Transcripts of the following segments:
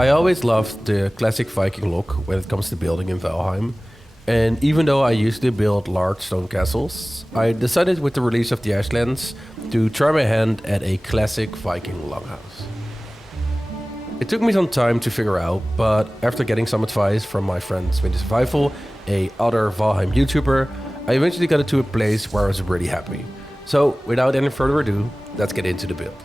I always loved the classic Viking look when it comes to building in Valheim. And even though I usually build large stone castles, I decided with the release of the Ashlands to try my hand at a classic Viking longhouse. It took me some time to figure out, but after getting some advice from my friend Winter Survival, a other Valheim YouTuber, I eventually got it to a place where I was really happy. So without any further ado, let's get into the build.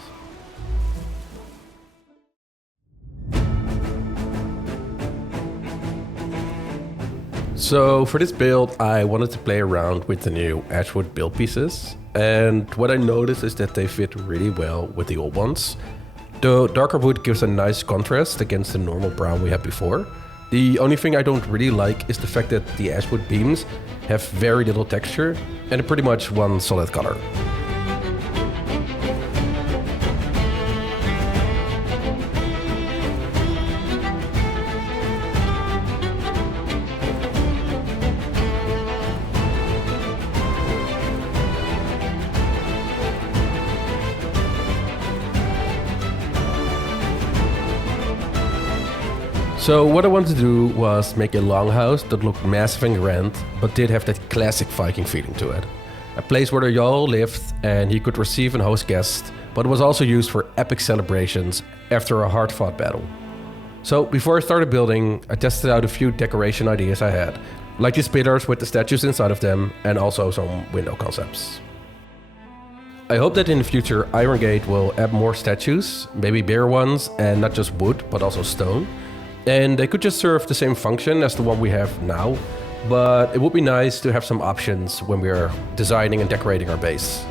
So for this build, I wanted to play around with the new Ashwood build pieces. And what I noticed is that they fit really well with the old ones. The darker wood gives a nice contrast against the normal brown we had before. The only thing I don't really like is the fact that the Ashwood beams have very little texture and are pretty much one solid color. So what I wanted to do was make a longhouse that looked massive and grand, but did have that classic Viking feeling to it. A place where the Jarl lived and he could receive and host guests, but it was also used for epic celebrations after a hard-fought battle. So before I started building, I tested out a few decoration ideas I had, like these pillars with the statues inside of them and also some window concepts. I hope that in the future Iron Gate will add more statues, maybe bigger ones and not just wood but also stone. And they could just serve the same function as the one we have now, but it would be nice to have some options when we are designing and decorating our base.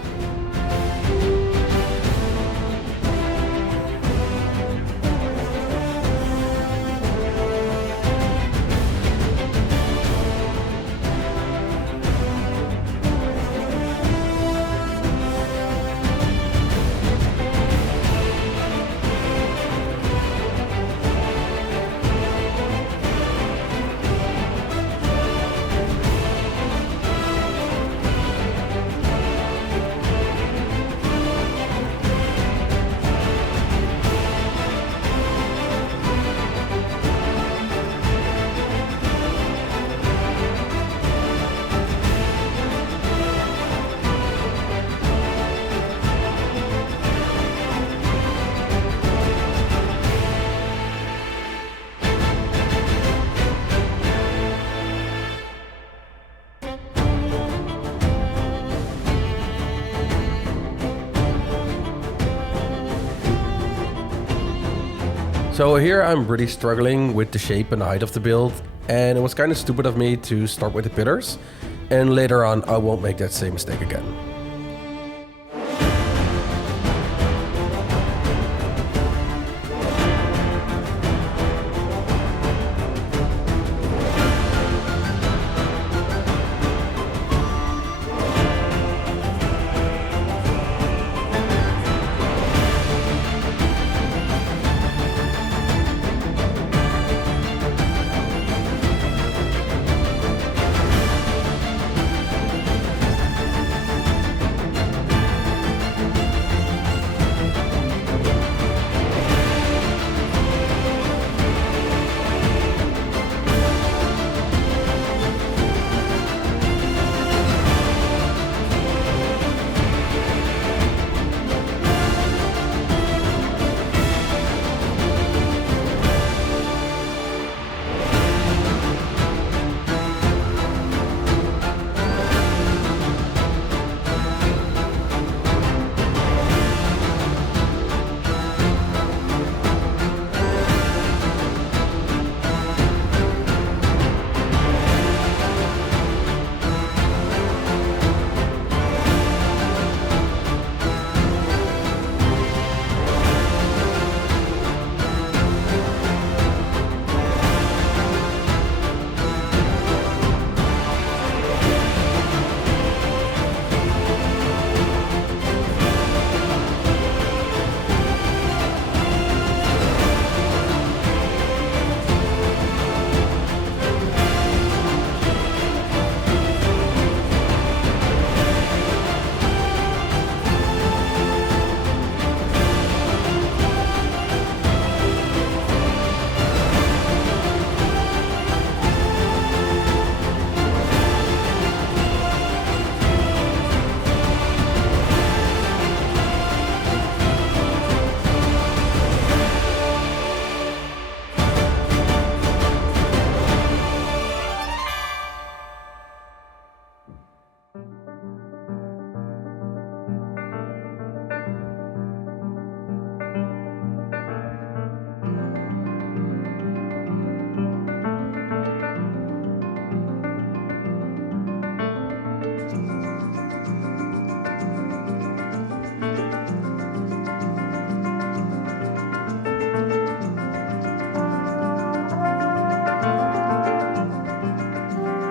So here I'm really struggling with the shape and height of the build, and it was kind of stupid of me to start with the pillars, and later on I won't make that same mistake again.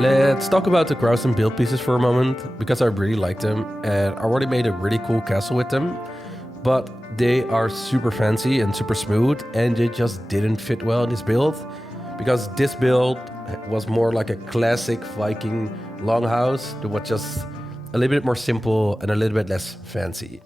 Let's talk about the Grouse and build pieces for a moment, because I really like them and I already made a really cool castle with them, but they are super fancy and super smooth and they just didn't fit well in this build, because this build was more like a classic Viking longhouse that was just a little bit more simple and a little bit less fancy.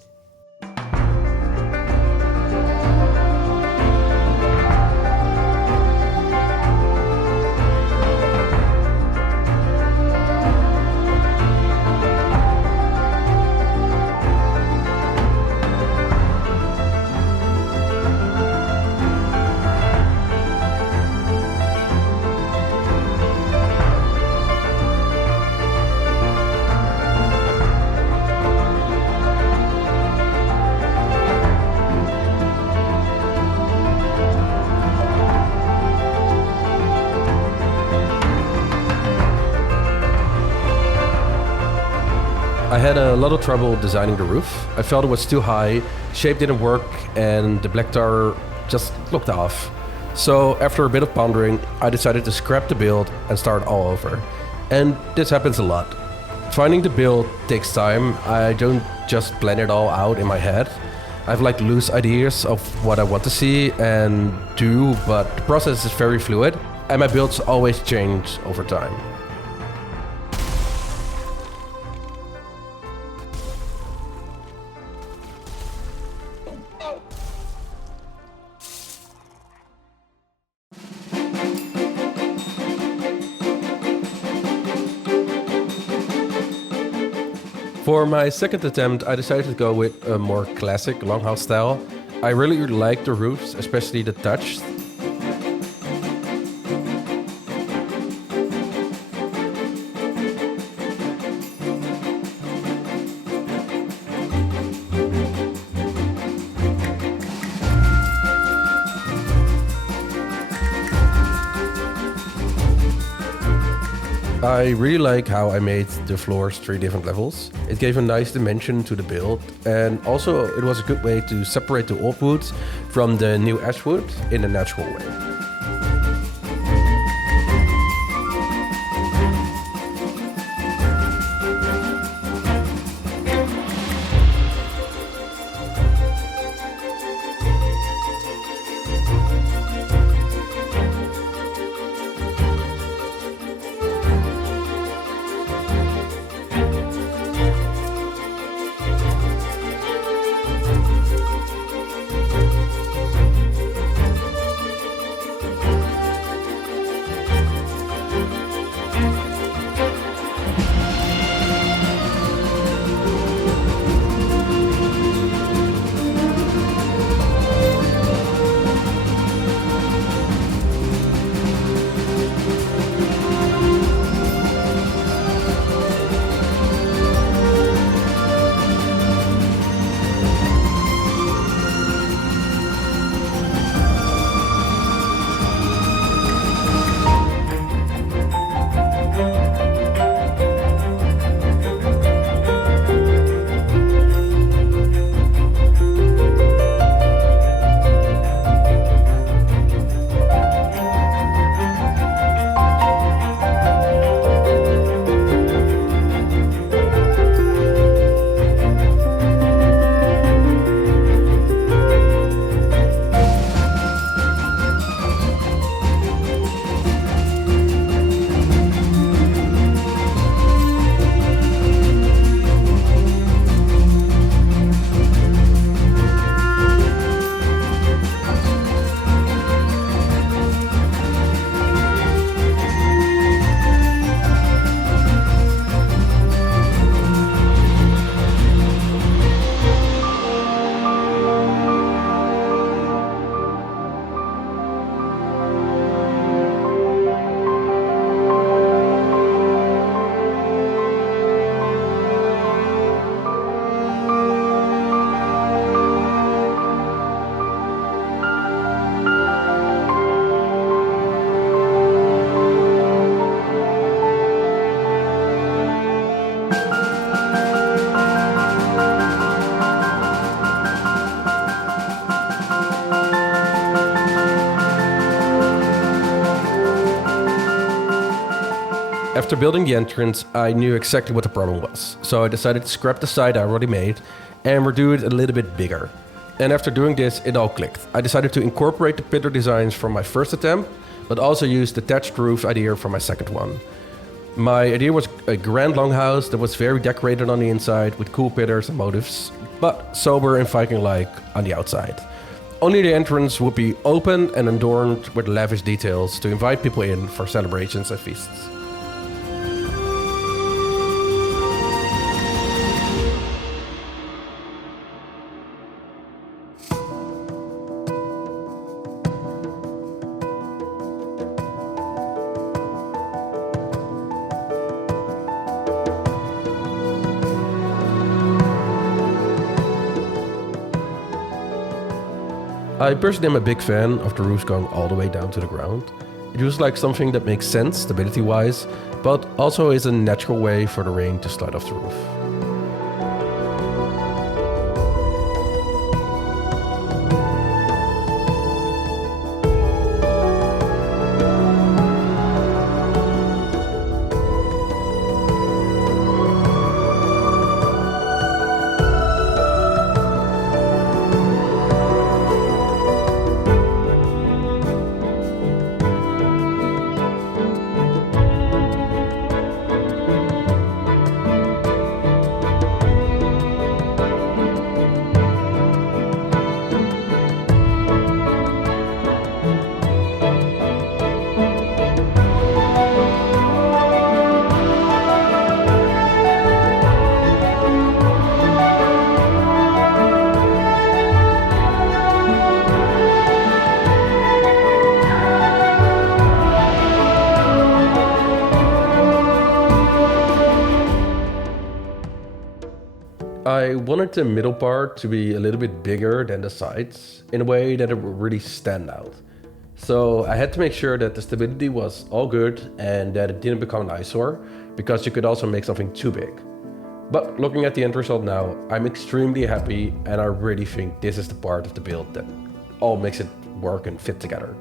I had a lot of trouble designing the roof. I felt it was too high, shape didn't work, and the black tar just looked off. So after a bit of pondering, I decided to scrap the build and start all over. And this happens a lot. Finding the build takes time. I don't just plan it all out in my head. I have like loose ideas of what I want to see and do, but the process is very fluid, and my builds always change over time. For my second attempt, I decided to go with a more classic longhouse style. I really like the roofs, especially the thatched. I really like how I made the floors 3 different levels. It gave a nice dimension to the build, and also it was a good way to separate the old wood from the new Ashwood in a natural way. After building the entrance, I knew exactly what the problem was, so I decided to scrap the side I already made and redo it a little bit bigger. And after doing this, it all clicked. I decided to incorporate the pillar designs from my first attempt, but also use the thatched roof idea from my second one. My idea was a grand longhouse that was very decorated on the inside with cool pillars and motifs, but sober and Viking-like on the outside. Only the entrance would be open and adorned with lavish details to invite people in for celebrations and feasts. I personally am a big fan of the roofs going all the way down to the ground. It feels like something that makes sense stability-wise, but also is a natural way for the rain to slide off the roof. I wanted the middle part to be a little bit bigger than the sides in a way that it would really stand out. So I had to make sure that the stability was all good and that it didn't become an eyesore, because you could also make something too big. But looking at the end result now, I'm extremely happy, and I really think this is the part of the build that all makes it work and fit together.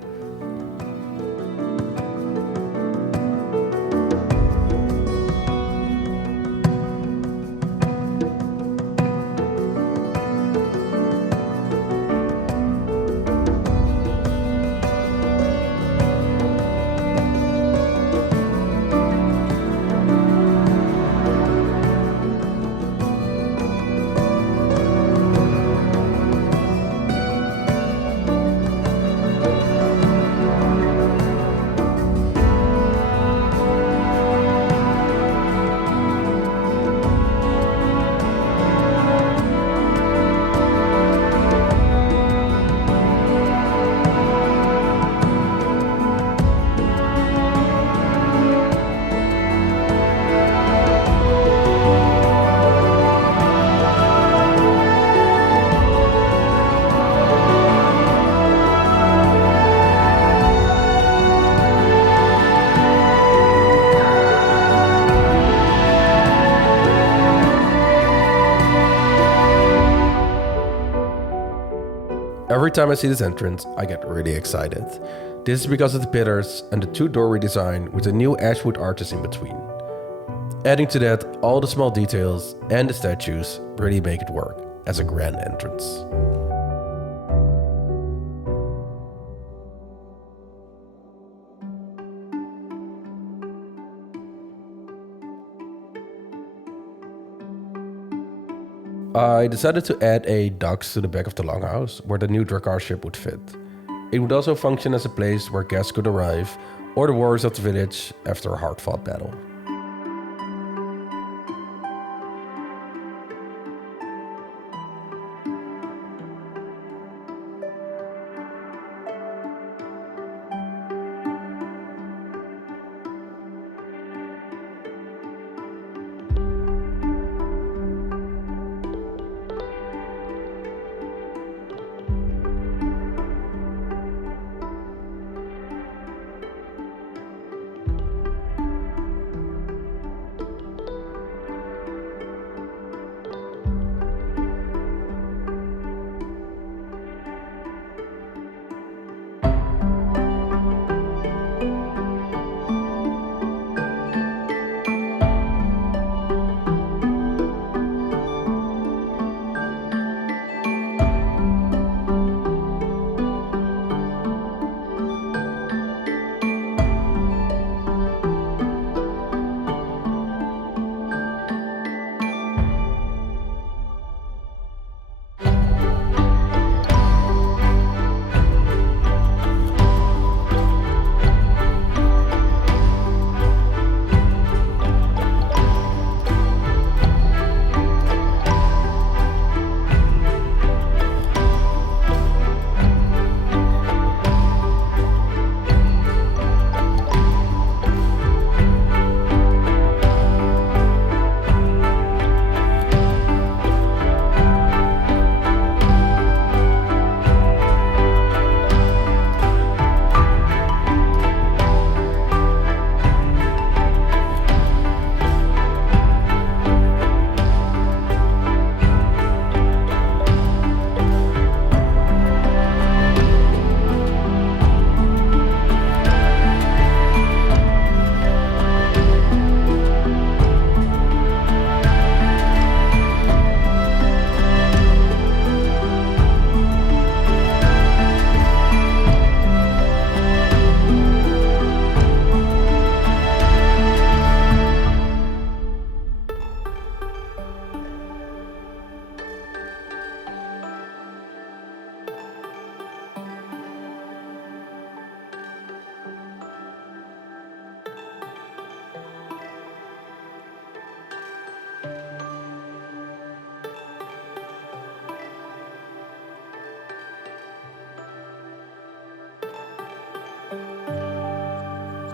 Every time I see this entrance, I get really excited. This is because of the pillars and the two door redesign with a new Ashwood arches in between. Adding to that, all the small details and the statues really make it work as a grand entrance. I decided to add a docks to the back of the Longhouse where the new Drakkar ship would fit. It would also function as a place where guests could arrive, or the warriors of the village after a hard-fought battle.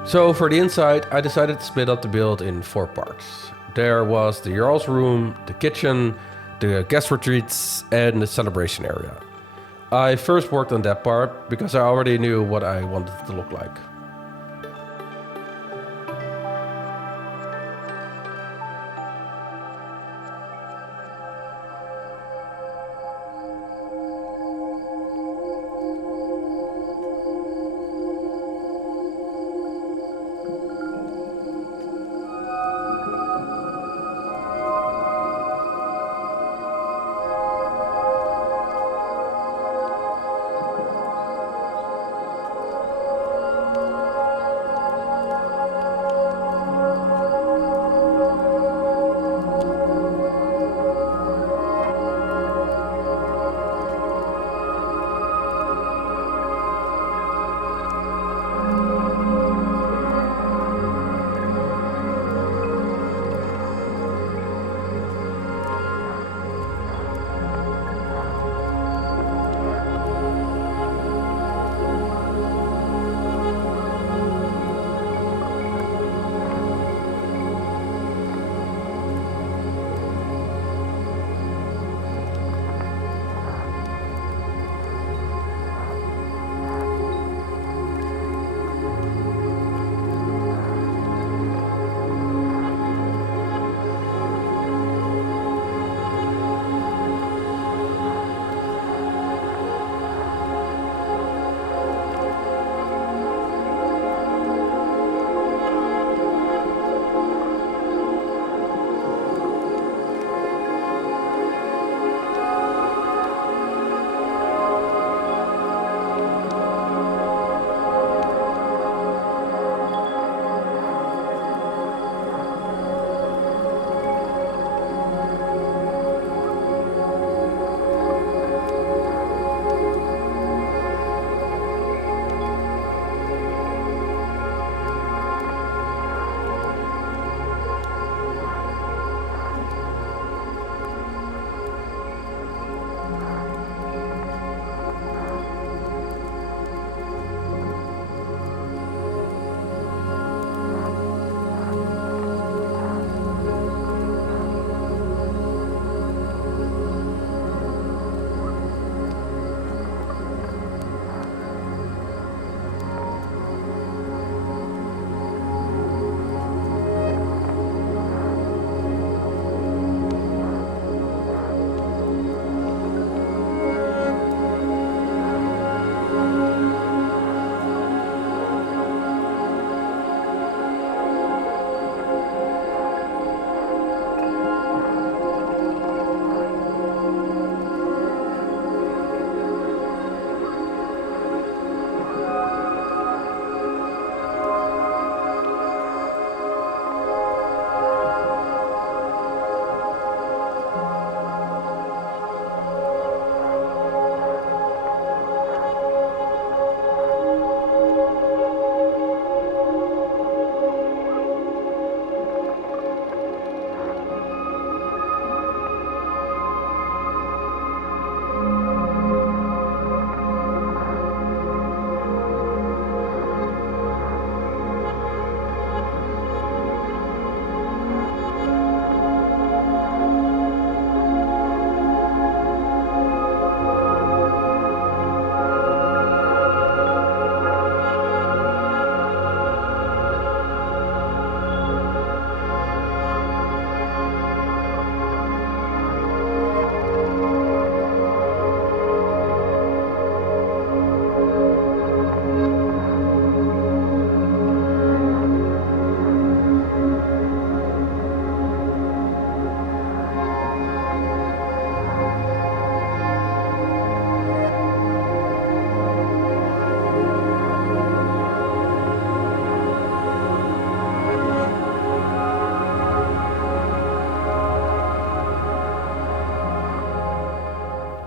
So for the inside, I decided to split up the build in 4 parts. There was the Jarl's room, the kitchen, the guest retreats, and the celebration area. I first worked on that part because I already knew what I wanted it to look like.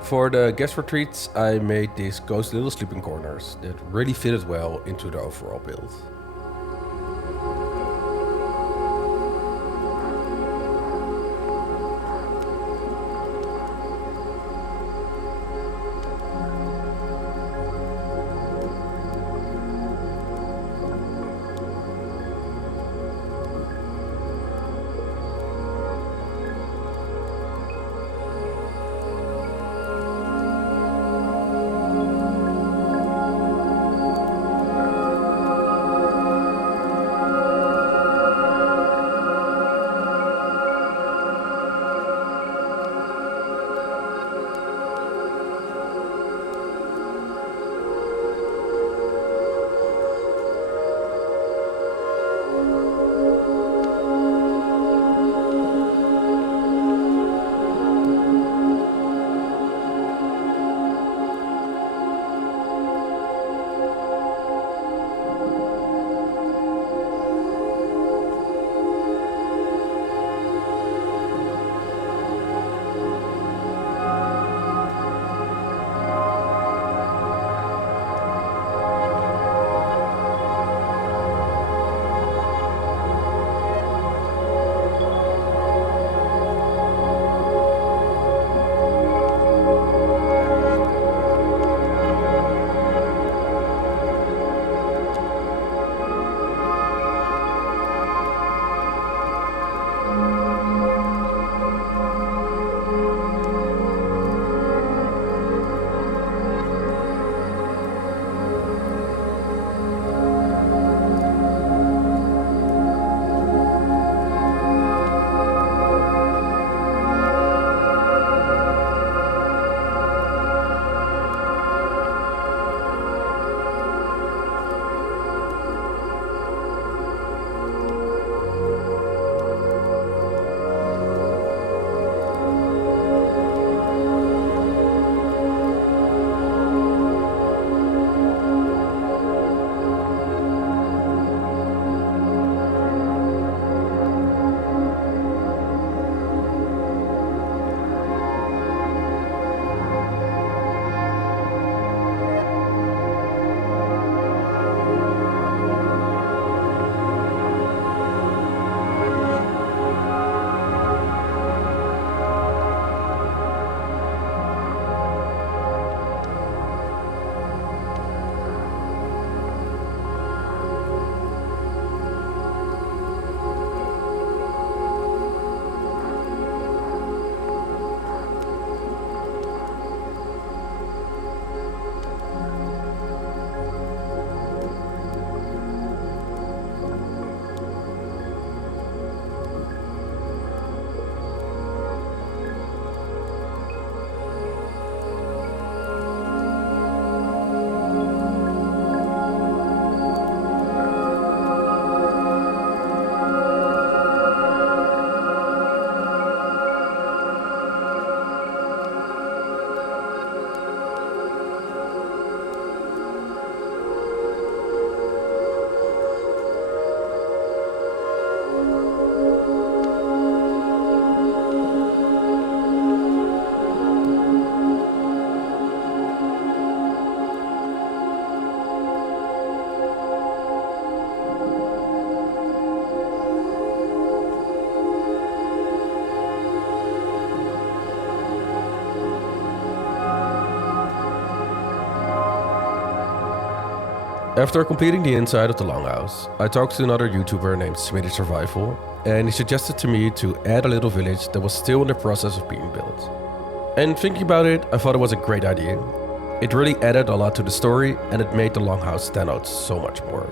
For the guest retreats, I made these cozy little sleeping corners that really fitted well into the overall build. After completing the inside of the Longhouse, I talked to another YouTuber named Swedish Survival, and he suggested to me to add a little village that was still in the process of being built. And thinking about it, I thought it was a great idea. It really added a lot to the story, and it made the Longhouse stand out so much more.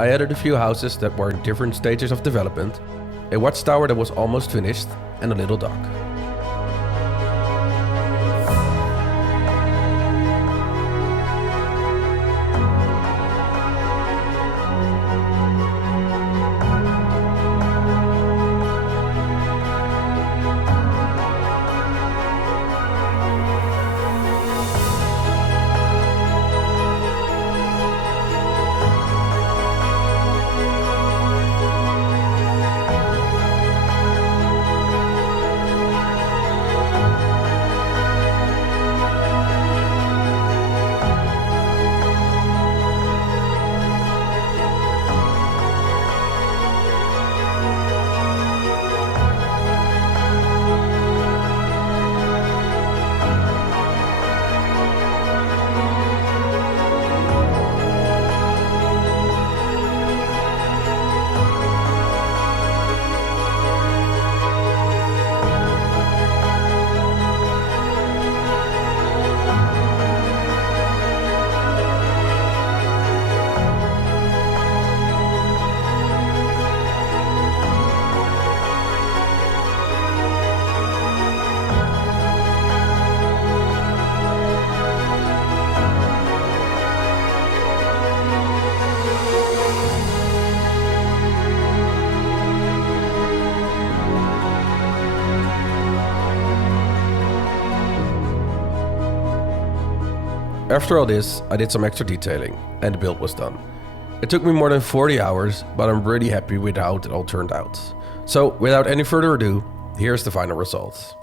I added a few houses that were in different stages of development, a watchtower that was almost finished, and a little dock. After all this, I did some extra detailing, and the build was done. It took me more than 40 hours, but I'm really happy with how it all turned out. So, without any further ado, here's the final results.